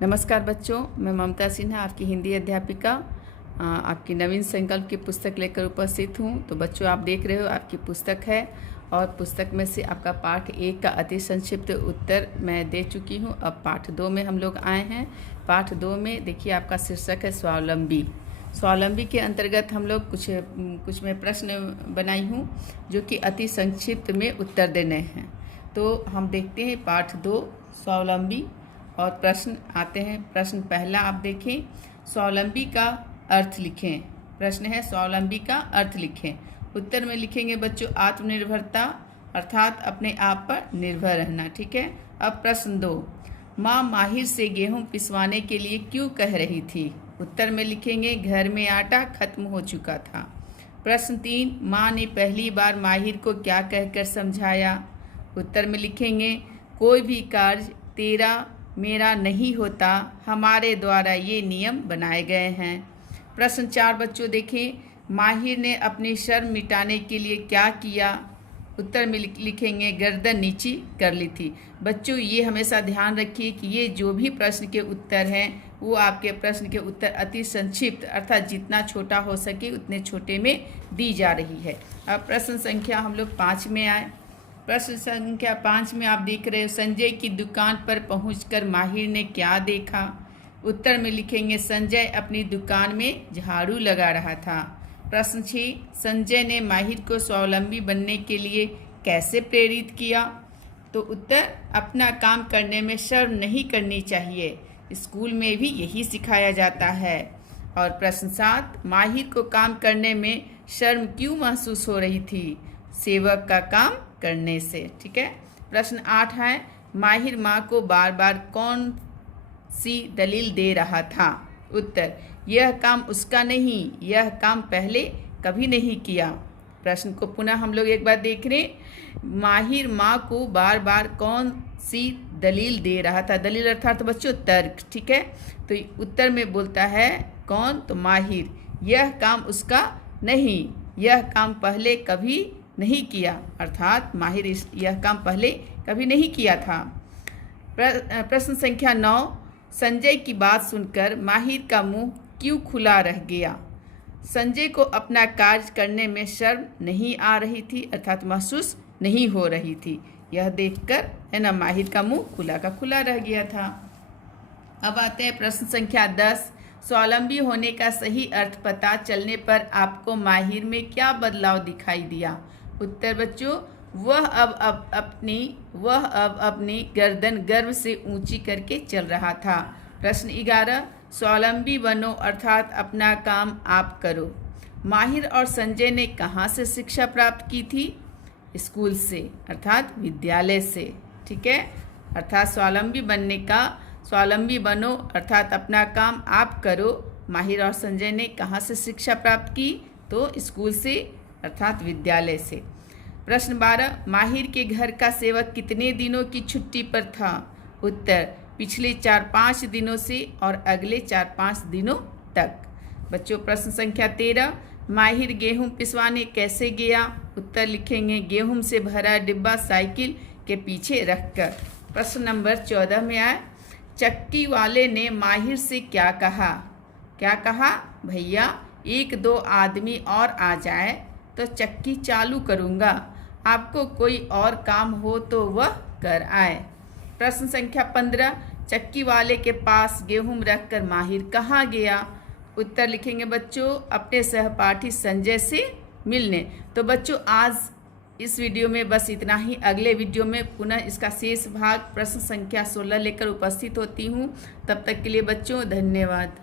नमस्कार बच्चों, मैं ममता सिन्हा आपकी हिंदी अध्यापिका आपकी नवीन संकल्प की पुस्तक लेकर उपस्थित हूँ। तो बच्चों, आप देख रहे हो आपकी पुस्तक है और पुस्तक में से आपका पाठ 1 का अति संक्षिप्त उत्तर मैं दे चुकी हूँ। अब पाठ 2 में हम लोग आए हैं। पाठ 2 में देखिए आपका शीर्षक है स्वावलंबी। स्वावलंबी के अंतर्गत हम लोग कुछ मैं प्रश्न बनाई हूँ जो कि अति संक्षिप्त में उत्तर देने हैं। तो हम देखते हैं पाठ 2 स्वावलंबी और प्रश्न आते हैं। प्रश्न पहला आप देखें, स्वावलंबी का अर्थ लिखें। प्रश्न है स्वावलंबी का अर्थ लिखें। उत्तर में लिखेंगे बच्चों आत्मनिर्भरता अर्थात अपने आप पर निर्भर रहना। ठीक है। अब प्रश्न 2, माँ माहिर से गेहूं पिसवाने के लिए क्यों कह रही थी। उत्तर में लिखेंगे घर में आटा खत्म हो चुका था। प्रश्न 3, माँ ने पहली बार माहिर को क्या कहकर समझाया। उत्तर में लिखेंगे कोई भी कार्य तेरा मेरा नहीं होता, हमारे द्वारा ये नियम बनाए गए हैं। प्रश्न 4 बच्चों देखें, माहिर ने अपनी शर्म मिटाने के लिए क्या किया। उत्तर में लिखेंगे गर्दन नीची कर ली थी। बच्चों, ये हमेशा ध्यान रखिए कि ये जो भी प्रश्न के उत्तर हैं वो आपके प्रश्न के उत्तर अति संक्षिप्त अर्थात जितना छोटा हो सके उतने छोटे में दी जा रही है। अब प्रश्न संख्या हम लोग 5 में आए। प्रश्न संख्या 5 में आप देख रहे हो, संजय की दुकान पर पहुंचकर माहिर ने क्या देखा। उत्तर में लिखेंगे संजय अपनी दुकान में झाड़ू लगा रहा था। प्रश्न 6, संजय ने माहिर को स्वावलंबी बनने के लिए कैसे प्रेरित किया। तो उत्तर अपना काम करने में शर्म नहीं करनी चाहिए, स्कूल में भी यही सिखाया जाता है। और प्रश्न 7, माहिर को काम करने में शर्म क्यों महसूस हो रही थी, सेवक का काम करने से। ठीक है। प्रश्न 8 है, माहिर माँ को बार बार कौन सी दलील दे रहा था। उत्तर यह काम उसका नहीं, यह काम पहले कभी नहीं किया। प्रश्न को पुनः हम लोग एक बार देख रहे, माहिर माँ को बार बार कौन सी दलील दे रहा था। दलील अर्थात तो बच्चों तर्क। ठीक है। तो उत्तर में बोलता है कौन, तो माहिर, यह काम उसका नहीं, यह काम पहले कभी नहीं किया अर्थात माहिर यह काम पहले कभी नहीं किया था। प्रश्न संख्या 9, संजय की बात सुनकर माहिर का मुंह क्यों खुला रह गया। संजय को अपना कार्य करने में शर्म नहीं आ रही थी अर्थात महसूस नहीं हो रही थी। यह देखकर है ना माहिर का मुंह खुला का खुला रह गया था। अब आते हैं प्रश्न संख्या 10, स्वावलंबी होने का सही अर्थ पता चलने पर आपको माहिर में क्या बदलाव दिखाई दिया। उत्तर बच्चों वह अब अपनी गर्दन गर्व से ऊंची करके चल रहा था। प्रश्न 11, स्वावलंबी बनो अर्थात अपना काम आप करो। माहिर और संजय ने कहाँ से शिक्षा प्राप्त की थी। स्कूल से अर्थात विद्यालय से। ठीक है। अर्थात स्वावलंबी बनो अर्थात अपना काम आप करो। माहिर और संजय ने कहाँ से शिक्षा प्राप्त की, तो स्कूल से अर्थात विद्यालय से। प्रश्न 12, माहिर के घर का सेवक कितने दिनों की छुट्टी पर था। उत्तर पिछले 4-5 दिनों से और अगले 4-5 दिनों तक। बच्चों प्रश्न संख्या 13, माहिर गेहूं पिसवाने कैसे गया। उत्तर लिखेंगे गेहूं से भरा डिब्बा साइकिल के पीछे रखकर। प्रश्न नंबर 14 में आए, चक्की वाले ने माहिर से क्या कहा। क्या कहा, भैया 1-2 आदमी और आ जाए तो चक्की चालू करूँगा, आपको कोई और काम हो तो वह कर आए। प्रश्न संख्या 15, चक्की वाले के पास गेहूं रखकर माहिर कहाँ गया। उत्तर लिखेंगे बच्चों अपने सहपाठी संजय से मिलने। तो बच्चों आज इस वीडियो में बस इतना ही। अगले वीडियो में पुनः इसका शेष भाग प्रश्न संख्या 16 लेकर उपस्थित होती हूँ। तब तक के लिए बच्चों धन्यवाद।